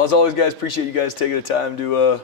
Well, as always, guys, appreciate you guys taking the time to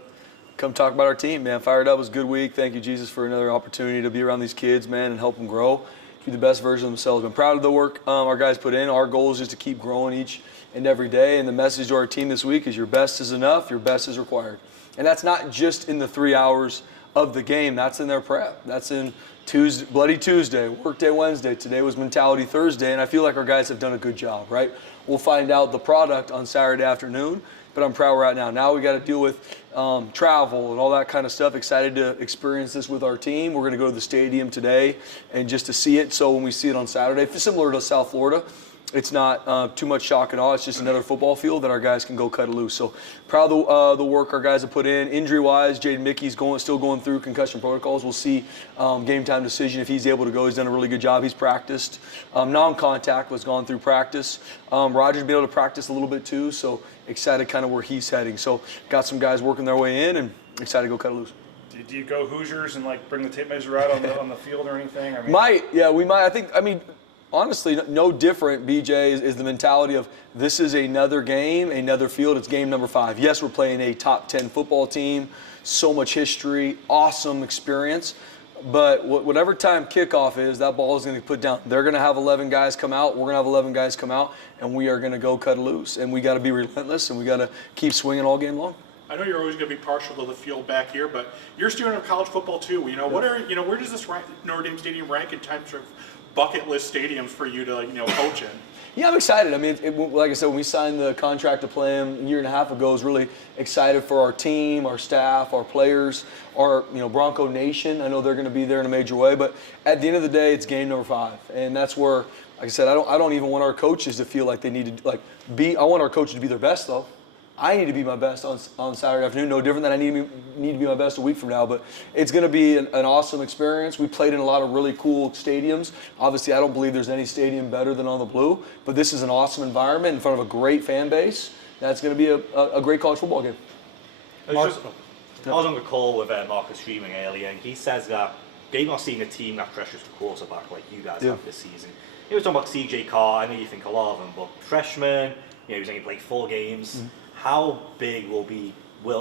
come talk about our team, man. Fired up. It was a good week. Thank you, Jesus, for another opportunity to be around these kids, man, and help them grow, be the best version of themselves. Been proud of the work our guys put in. Our goal is just to keep growing each and every day, and the message to our team this week is your best is enough, your best is required. And that's not just in the 3 hours of the game. That's in their prep. That's in Tuesday, Bloody Tuesday, Workday Wednesday. Today was Mentality Thursday, and I feel like our guys have done a good job, right? We'll find out the product on Saturday afternoon, but I'm proud we're out now. Now we got to deal with travel and all that kind of stuff. Excited to experience this with our team. We're going to go to the stadium today and just to see it. So when we see it on Saturday, similar to South Florida, it's not too much shock at all. It's just another football field that our guys can go cut it loose. So proud of the work our guys have put in. Injury-wise, Jaden Mickey's still going through concussion protocols. We'll see game time decision if he's able to go. He's done a really good job. He's practiced. Non-contact was gone through practice. Roger's been able to practice a little bit too, so excited kind of where he's heading. So got some guys working their way in and excited to go cut it loose. Do you go Hoosiers and like bring the tape measure out on the field or anything? I mean, we might. Honestly, no different, BJ, is the mentality of this is another game, another field. It's game number 5. Yes, we're playing a top 10 football team, so much history, awesome experience. But whatever time kickoff is, that ball is going to be put down. They're going to have 11 guys come out. We're going to have 11 guys come out, and we are going to go cut it loose. And we got to be relentless, and we got to keep swinging all game long. I know you're always going to be partial to the field back here, but you're a student of college football too. Where does this Notre Dame Stadium rank in terms of bucket list stadiums for you to coach in? Yeah, I'm excited. I mean, like I said, when we signed the contract to play him a year and a half ago, I was really excited for our team, our staff, our players, our Bronco Nation. I know they're going to be there in a major way, but at the end of the day, it's game number 5, and that's where, like I said, I don't even want our coaches to feel like they need to be. I want our coaches to be their best though. I need to be my best on Saturday afternoon. No different than I need to be my best a week from now. But it's going to be an awesome experience. We played in a lot of really cool stadiums. Obviously, I don't believe there's any stadium better than on the Blue. But this is an awesome environment in front of a great fan base. That's going to be a great college football game. I was on the call with Marcus Streaming earlier, and he says that they're not seeing a team that pressures the quarterback like you guys have this season. He was talking about CJ Carr. I know you think a lot of him, but freshman, he's only played 4 games. Mm-hmm. How big will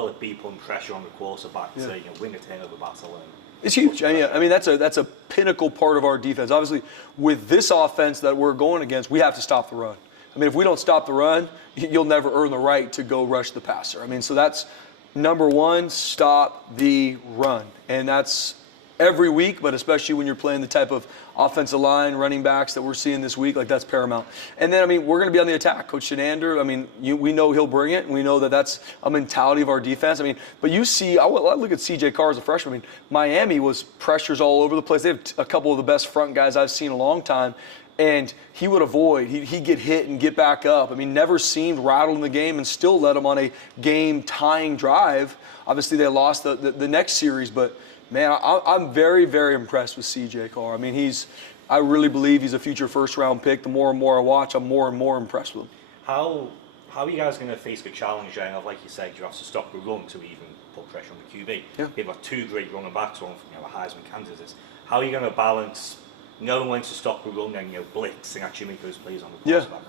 it be putting pressure on the quarterback to win the turnover battle? It's huge. I mean that's a pinnacle part of our defense. Obviously, with this offense that we're going against, we have to stop the run. I mean, if we don't stop the run, you'll never earn the right to go rush the passer. I mean, so that's number 1, stop the run. And that's every week, but especially when you're playing the type of offensive line, running backs that we're seeing this week, that's paramount. And then, we're going to be on the attack. Coach Shenander, we know he'll bring it, and we know that that's a mentality of our defense. But you see, I look at CJ Carr as a freshman. Miami was pressures all over the place. They have a couple of the best front guys I've seen in a long time, and he would avoid. He'd get hit and get back up. Never seemed rattled in the game and still led them on a game-tying drive. Obviously, they lost the next series, but man, I'm very, very impressed with CJ Carr. I really believe he's a future first-round pick. The more and more I watch, I'm more and more impressed with him. How are you guys going to face the challenge, like you said, you have to stop the run to even put pressure on the QB? Yeah. You've got 2 great running backs, one from Heisman candidates. How are you going to balance knowing when to stop the run and blitz and actually make those plays on the quarterback?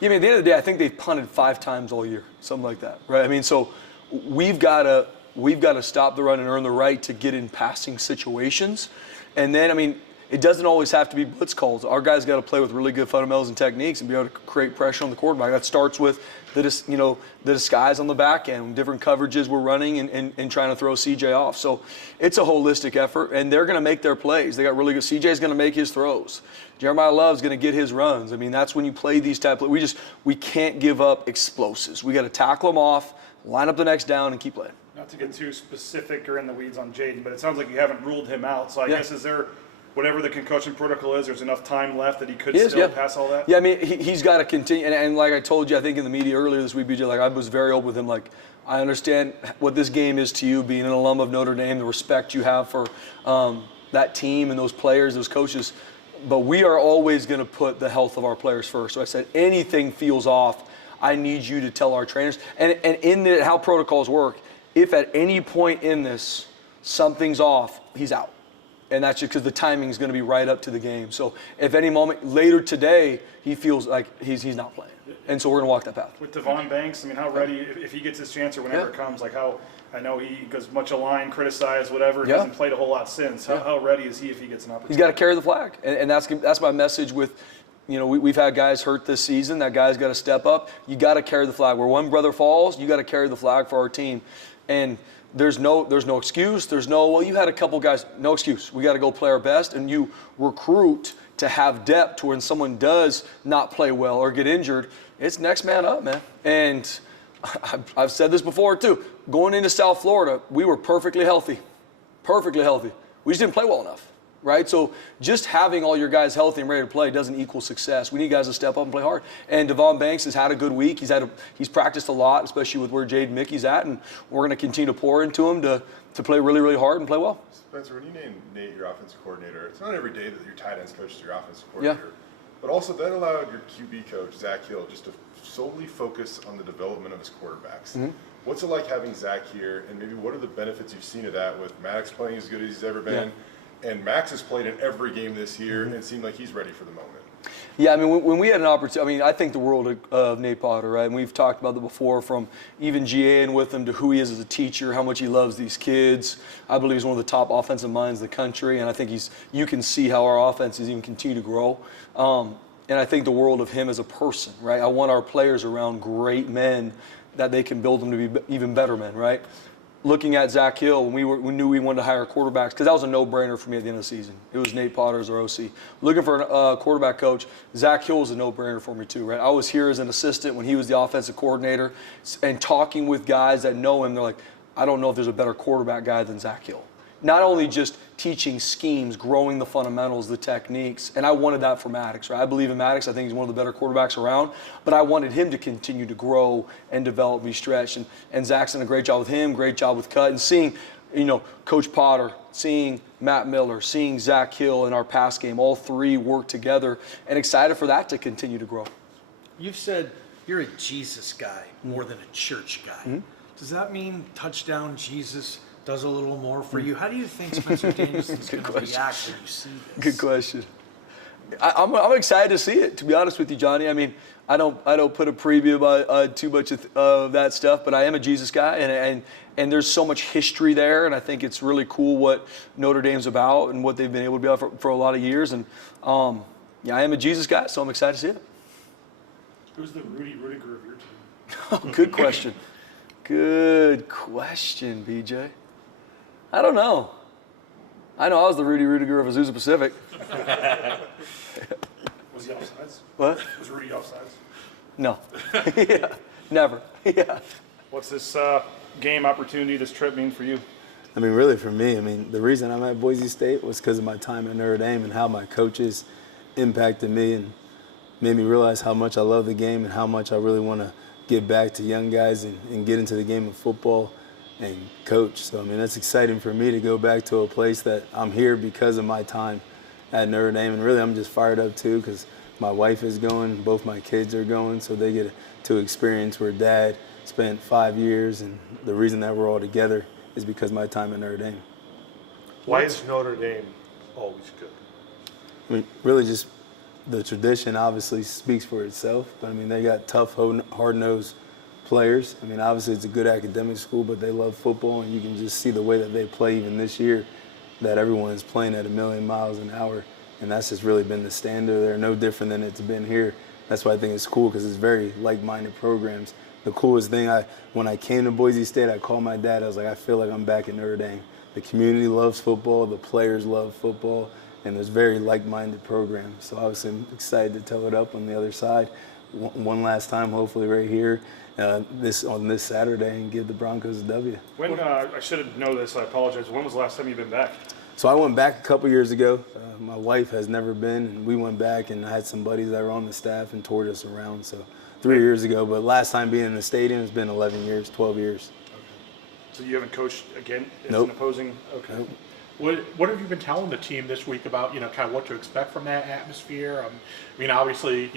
Yeah, at the end of the day, I think they've punted 5 times all year, something like that, right? So we've got to stop the run and earn the right to get in passing situations. And then, it doesn't always have to be blitz calls. Our guys got to play with really good fundamentals and techniques and be able to create pressure on the quarterback. That starts with the disguise on the back end, different coverages we're running and trying to throw CJ off. So it's a holistic effort, and they're going to make their plays. They got really good. CJ's going to make his throws. Jeremiah Love's going to get his runs. That's when you play these type of we can't give up explosives. We got to tackle them off, line up the next down, and keep playing. Not to get too specific or in the weeds on Jaden, but it sounds like you haven't ruled him out. So I guess is there, whatever the concussion protocol is, there's enough time left that he could still pass all that? Yeah, he's got to continue. And like I told you, I think in the media earlier this week, BJ, I was very open with him. I understand what this game is to you, being an alum of Notre Dame, the respect you have for that team and those players, those coaches. But we are always going to put the health of our players first. So I said, anything feels off, I need you to tell our trainers. And in how protocols work, if at any point in this something's off, he's out. And that's just because the timing is going to be right up to the game. So if any moment later today he feels like he's not playing. And so we're going to walk that path. With Devon Banks, I mean, how ready, if he gets his chance or whenever it comes, like how, I know he goes much aligned, criticized, whatever, hasn't played a whole lot since. How ready is he if he gets an opportunity? He's got to carry the flag. And that's my message with, we've had guys hurt this season. That guy's got to step up. You got to carry the flag. Where one brother falls, you got to carry the flag for our team. And there's no excuse. You had a couple guys, no excuse. We got to go play our best. And you recruit to have depth to when someone does not play well or get injured, it's next man up, man. And I've said this before too. Going into South Florida, we were perfectly healthy. Perfectly healthy. We just didn't play well enough, right? So just having all your guys healthy and ready to play doesn't equal success. We need guys to step up and play hard. And Devon Banks has had a good week. He's practiced a lot, especially with where Jaden Mickey's at, and we're going to continue to pour into him to play really, really hard and play well. Spencer, when you name Nate your offensive coordinator, it's not every day that your tight ends coach is your offensive coordinator. Yeah. But also that allowed your QB coach, Zach Hill, just to solely focus on the development of his quarterbacks. Mm-hmm. What's it like having Zach here, and maybe what are the benefits you've seen of that with Maddox playing as good as he's ever been? Yeah. And Max has played in every game this year and it seemed like he's ready for the moment. Yeah, I mean, when we had an opportunity, I think the world of Nate Potter, right? And we've talked about that before, from even GAing with him to who he is as a teacher, how much he loves these kids. I believe he's one of the top offensive minds in the country, and I think you can see how our offenses even continue to grow. And I think the world of him as a person, right? I want our players around great men that they can build them to be even better men, right? Looking at Zach Hill, when we knew we wanted to hire quarterbacks, because that was a no-brainer for me at the end of the season. It was Nate Potter as our OC. Looking for a quarterback coach, Zach Hill was a no-brainer for me too, right? I was here as an assistant when he was the offensive coordinator, and talking with guys that know him, they're like, I don't know if there's a better quarterback guy than Zach Hill. Not only just teaching schemes, growing the fundamentals, the techniques, and I wanted that for Maddox, right? I believe in Maddox. I think he's one of the better quarterbacks around, but I wanted him to continue to grow and develop, be stretched, and Zach's done a great job with him, great job with Cut, and seeing, Coach Potter, seeing Matt Miller, seeing Zach Hill in our pass game, all three work together, and excited for that to continue to grow. You've said you're a Jesus guy more than a church guy. Mm-hmm. Does that mean touchdown Jesus does a little more for you? How do you think Spencer Danielson's going to react when you see this? Good question. I'm excited to see it, to be honest with you, Johnny. I mean, I don't put a preview about too much of that stuff, but I am a Jesus guy, and there's so much history there, and I think it's really cool what Notre Dame's about and what they've been able to be about for a lot of years. And I am a Jesus guy, so I'm excited to see it. Who's the Rudy Rudiger of your team? Oh, good question. Good question, BJ. I don't know. I know I was the Rudy Rudiger of Azusa Pacific. Was he offsides? What? Was Rudy offsides? No. Yeah, never. Yeah. What's this game opportunity, this trip mean for you? I mean, really for me, the reason I'm at Boise State was because of my time at Notre Dame and how my coaches impacted me and made me realize how much I love the game and how much I really want to give back to young guys and get into the game of football and coach. So, that's exciting for me to go back to a place that I'm here because of my time at Notre Dame. And really, I'm just fired up too because my wife is going, both my kids are going, so they get to experience where Dad spent 5 years, and the reason that we're all together is because of my time at Notre Dame. Why is Notre Dame always good? Really just the tradition obviously speaks for itself, but they got tough, hard-nosed players. Obviously it's a good academic school, but they love football, and you can just see the way that they play even this year, that everyone is playing at 1,000,000 miles an hour, and that's just really been the standard. They're no different than it's been here. That's why I think it's cool, because it's very like-minded programs. The coolest thing, when I came to Boise State, I called my dad. I was like, I feel like I'm back at Notre Dame. The community loves football, the players love football, and there's very like-minded programs. So obviously I'm excited to toe it up on the other side one last time, hopefully right here on this Saturday, and give the Broncos a W. When I should have known this, I apologize. When was the last time you've been back? So I went back a couple years ago. My wife has never been, and we went back, and I had some buddies that were on the staff and toured us around. So 3 years ago, but last time being in the stadium has been 11 years, 12 years. Okay. So you haven't coached again as Nope. an opposing? Okay. Nope. What have you been telling the team this week about, kind of what to expect from that atmosphere? Obviously,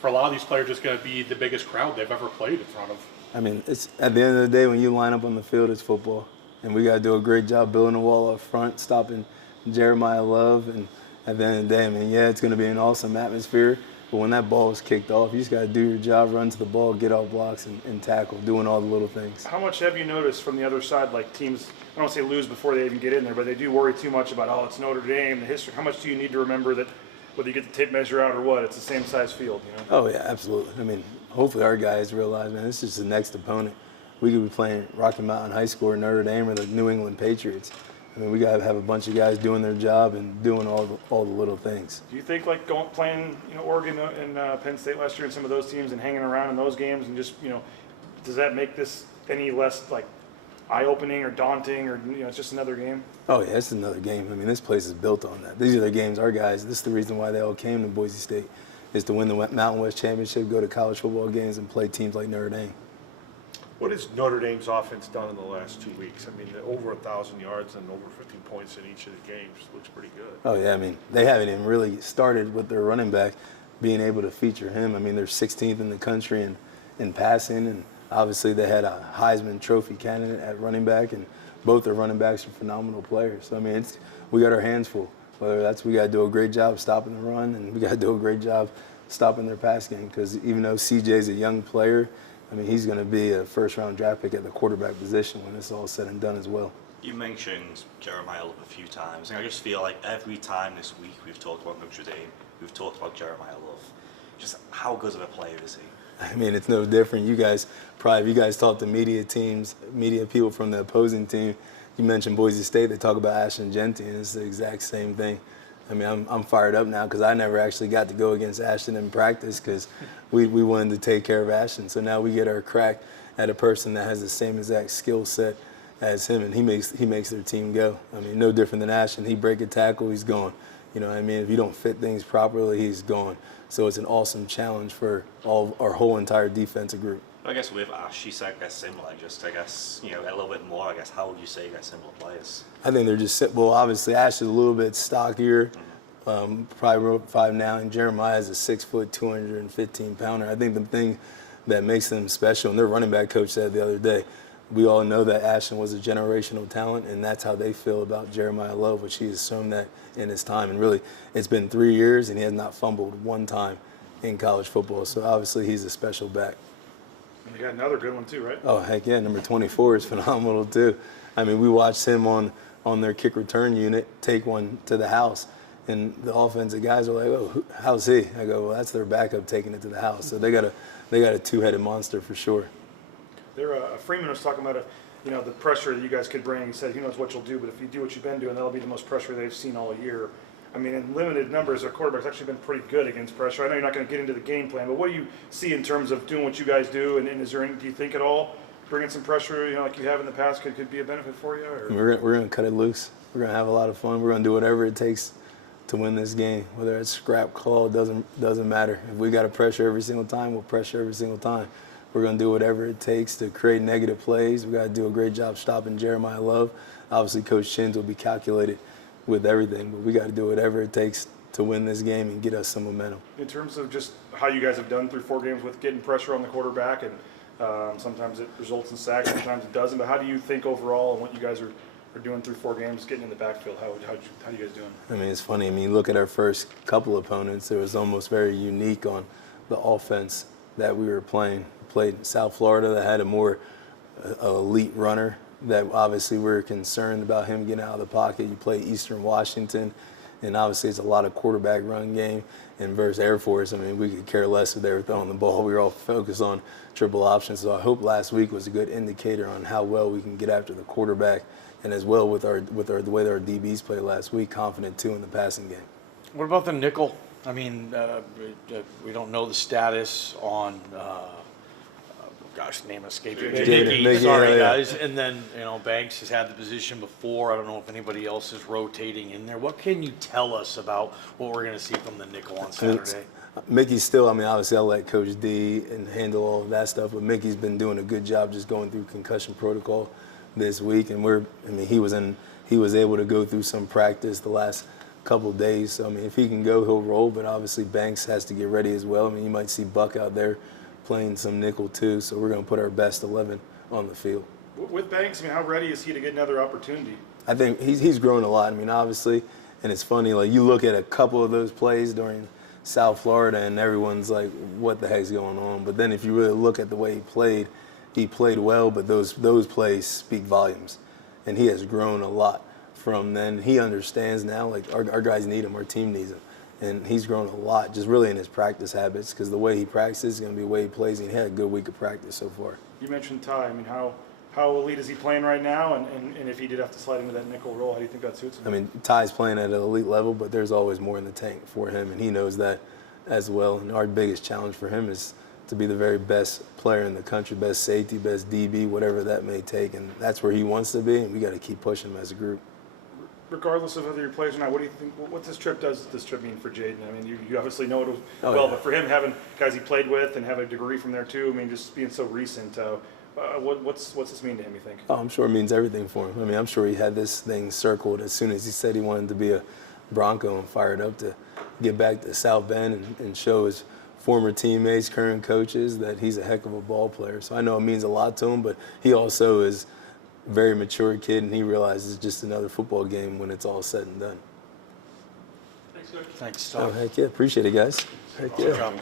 for a lot of these players, it's going to be the biggest crowd they've ever played in front of. It's at the end of the day, when you line up on the field, it's football. And we got to do a great job building a wall up front, stopping Jeremiah Love. And at the end of the day, it's going to be an awesome atmosphere. But when that ball is kicked off, you just got to do your job, run to the ball, get off blocks, and tackle, doing all the little things. How much have you noticed from the other side, like teams, I don't want to say lose before they even get in there, but they do worry too much about, oh, it's Notre Dame, the history. How much do you need to remember that whether you get the tape measure out or what, it's the same size field, you know? Oh, yeah, absolutely. I mean, hopefully our guys realize, man, this is the next opponent. We could be playing Rocky Mountain High School or Notre Dame or the New England Patriots. I mean, we got to have a bunch of guys doing their job and doing all the little things. Do you think like playing, Oregon and Penn State last year and some of those teams and hanging around in those games and just, does that make this any less like eye-opening or daunting or, it's just another game? Oh, yeah, it's another game. I mean, this place is built on that. These are the games our guys, this is the reason why they all came to Boise State, is to win the Mountain West Championship, go to college football games, and play teams like Notre Dame. What has Notre Dame's offense done in the last 2 weeks? I mean, over 1,000 yards and over 50 points in each of the games. Looks pretty good. Oh, yeah, I mean, they haven't even really started with their running back being able to feature him. I mean, they're 16th in the country in passing, and obviously they had a Heisman Trophy candidate at running back, and both their running backs are phenomenal players. So, I mean, we got our hands full. Whether that's we got to do a great job stopping the run, and we got to do a great job stopping their pass game, because even though CJ's a young player, I mean, he's going to be a first-round draft pick at the quarterback position when it's all said and done as well. You mentioned Jeremiah Love a few times, and I just feel like every time this week we've talked about Notre Dame, we've talked about Jeremiah Love. Just how good of a player is he? I mean, it's no different. You guys, if you guys talk to media people from the opposing team, you mentioned Boise State, they talk about Ashton Genty, and it's the exact same thing. I mean, I'm fired up now because I never actually got to go against Ashton in practice because we wanted to take care of Ashton. So now we get our crack at a person that has the same exact skill set as him, and he makes their team go. I mean, no different than Ashton. He break a tackle, he's gone. You know what I mean? If you don't fit things properly, he's gone. So it's an awesome challenge for our whole entire defensive group. I guess with Ash, you said similar. Just a little bit more. I guess how would you say similar players? I think they're just obviously Ash is a little bit stockier, probably 5'9", and Jeremiah is a 6 foot, 215 pounder. I think the thing that makes them special, and their running back coach said the other day, we all know that Ashton was a generational talent, and that's how they feel about Jeremiah Love, which he has shown that in his time. And really, it's been 3 years, and he has not fumbled one time in college football. So obviously, he's a special back. And you got another good one too, right? Oh, heck yeah. Number 24 is phenomenal, too. I mean, we watched him on their kick return unit take one to the house. And the offensive guys are like, oh, how's he? I go, well, that's their backup taking it to the house. So they got a two-headed monster for sure. Freeman was talking about the pressure that you guys could bring. He said, who knows what you'll do, but if you do what you've been doing, that'll be the most pressure they've seen all year. I mean, in limited numbers, our quarterback's actually been pretty good against pressure. I know you're not going to get into the game plan, but what do you see in terms of doing what you guys do? And is there do you think at all bringing some pressure, like you have in the past, could be a benefit for you? Or? We're going to cut it loose. We're going to have a lot of fun. We're going to do whatever it takes to win this game. Whether it's scrap, call, doesn't matter. If we got to pressure every single time, we'll pressure every single time. We're going to do whatever it takes to create negative plays. We got to do a great job stopping Jeremiah Love. Obviously, Coach Shins will be calculated with everything, but we got to do whatever it takes to win this game and get us some momentum. In terms of just how you guys have done through 4 games with getting pressure on the quarterback, and sometimes it results in sacks, sometimes it doesn't, but how do you think overall and what you guys are doing through 4 games, getting in the backfield? How you guys doing? I mean, it's funny. I mean, you look at our first couple opponents, it was almost very unique on the offense that we were playing. We played South Florida that had a more elite runner that obviously we were concerned about him getting out of the pocket. You play Eastern Washington, and obviously it's a lot of quarterback run game. And versus Air Force, I mean, we could care less if they were throwing the ball. We were all focused on triple options. So I hope last week was a good indicator on how well we can get after the quarterback, and as well with the way that our DBs played last week, confident too in the passing game. What about the nickel? I mean, we don't know the status on, name escapes me. Mickey, Sorry, yeah. guys. And then, Banks has had the position before. I don't know if anybody else is rotating in there. What can you tell us about what we're going to see from the nickel on Saturday? Mickey's still, I mean, obviously I'll let Coach D and handle all of that stuff, but Mickey's been doing a good job just going through concussion protocol this week, and he was able to go through some practice the last couple of days. So I mean, if he can go, he'll roll. But obviously Banks has to get ready as well. I mean, you might see Buck out there playing some nickel too. So we're going to put our best 11 on the field. With Banks, I mean, how ready is he to get another opportunity? I think he's grown a lot. I mean, obviously, and it's funny. Like you look at a couple of those plays during South Florida, and everyone's like, what the heck's going on? But then if you really look at the way he played well, but those plays speak volumes. And he has grown a lot from then. He understands now, like, our guys need him, our team needs him. And he's grown a lot just really in his practice habits, because the way he practices is going to be the way he plays, and he had a good week of practice so far. You mentioned Ty. I mean, how elite is he playing right now? And if he did have to slide into that nickel role, how do you think that suits him? I mean, Ty's playing at an elite level, but there's always more in the tank for him, and he knows that as well. And our biggest challenge for him is to be the very best player in the country, best safety, best DB, whatever that may take. And that's where he wants to be, and we got to keep pushing him as a group. Regardless of whether you're players or not, what do you think? What this trip mean for Jaden? I mean, you obviously know it Oh, well, yeah. but for him, having guys he played with and have a degree from there too, I mean, just being so recent, what's this mean to him, you think? Oh, I'm sure it means everything for him. I mean, I'm sure he had this thing circled as soon as he said he wanted to be a Bronco and fired up to get back to South Bend and show his former teammates, current coaches, that he's a heck of a ball player. So I know it means a lot to him, but he also is a very mature kid, and he realizes it's just another football game when it's all said and done. Thanks, Oh, heck yeah. Appreciate it, guys. Heck yeah.